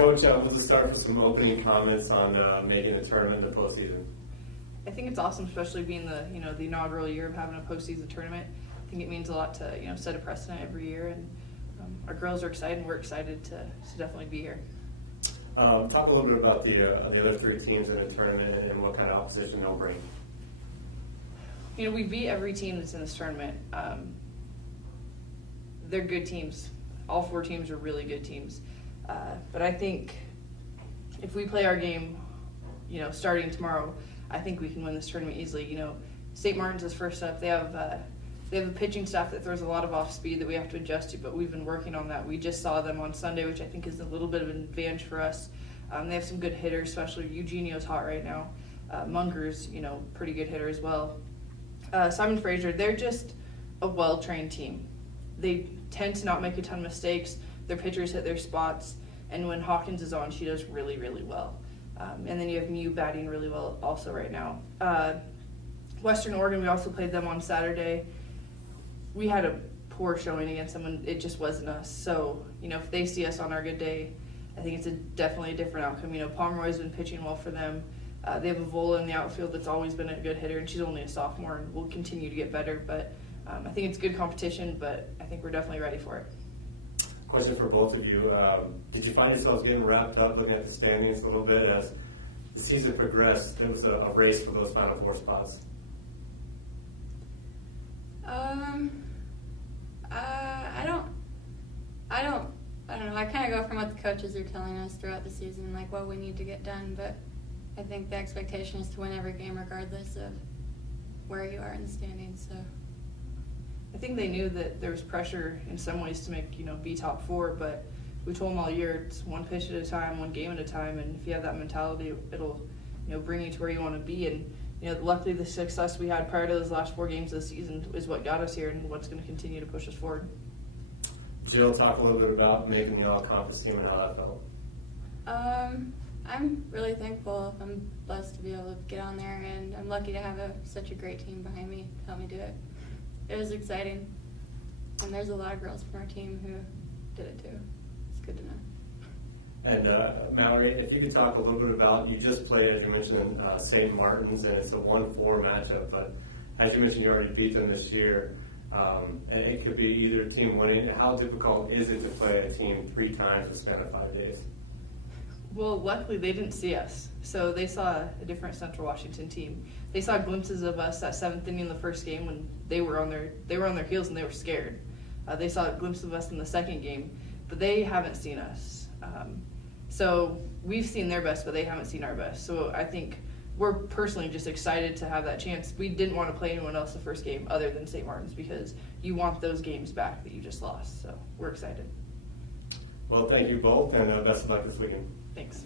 Coach, we'll just start with some opening comments on making the tournament in the postseason. I think it's awesome, especially being the inaugural year of having a postseason tournament. I think it means a lot to set a precedent every year, and our girls are excited, and we're excited to definitely be here. Talk a little bit about the other three teams in the tournament and what kind of opposition they'll bring. We beat every team that's in this tournament. They're good teams. All four teams are really good teams. But I think if we play our game, starting tomorrow, I think we can win this tournament easily. St. Martin's is first up. They have a pitching staff that throws a lot of off speed that we have to adjust to, but we've been working on that. We just saw them on Sunday, which I think is a little bit of an advantage for us. They have some good hitters, especially Eugenio's hot right now. Munger's, pretty good hitter as well. Simon Fraser, they're just a well-trained team. They tend to not make a ton of mistakes. Their pitchers hit their spots, and when Hawkins is on, she does really, really well. And then you have Mew batting really well also right now. Western Oregon, we also played them on Saturday. We had a poor showing against them, and it just wasn't us. So, if they see us on our good day, I think it's definitely a different outcome. Pomeroy's been pitching well for them. They have a Vola in the outfield that's always been a good hitter, and she's only a sophomore and will continue to get better. But I think it's good competition, but I think we're definitely ready for it. Question for both of you. Did you find yourselves getting wrapped up looking at the standings a little bit as the season progressed? It was a race for those Final Four spots. I don't know. I kind of go from what the coaches are telling us throughout the season, like what we need to get done. But I think the expectation is to win every game regardless of where you are in the standings. So I think they knew that there was pressure in some ways to make, be top four, but we told them all year it's one pitch at a time, one game at a time, and if you have that mentality, it'll, bring you to where you want to be. And, luckily the success we had prior to those last 4 games of the season is what got us here and what's going to continue to push us forward. Jill, talk a little bit about making the all-conference team and how that felt. I'm really thankful. I'm blessed to be able to get on there, and I'm lucky to have such a great team behind me to help me do it. It was exciting, and there's a lot of girls from our team who did it too. It's good to know. And Mallory, if you could talk a little bit about, you just played, as you mentioned, in St. Martin's, and it's a 1-4 matchup, but as you mentioned, you already beat them this year, and it could be either team winning. How difficult is it to play a team 3 times in the span of 5 days? Well, luckily they didn't see us, so they saw a different Central Washington team. They saw glimpses of us that 7th inning in the first game when they were on their heels and they were scared. They saw a glimpse of us in the second game, but they haven't seen us. So we've seen their best, but they haven't seen our best. So I think we're personally just excited to have that chance. We didn't want to play anyone else the first game other than St. Martin's because you want those games back that you just lost. So we're excited. Well, thank you both, and best of luck this weekend. Thanks.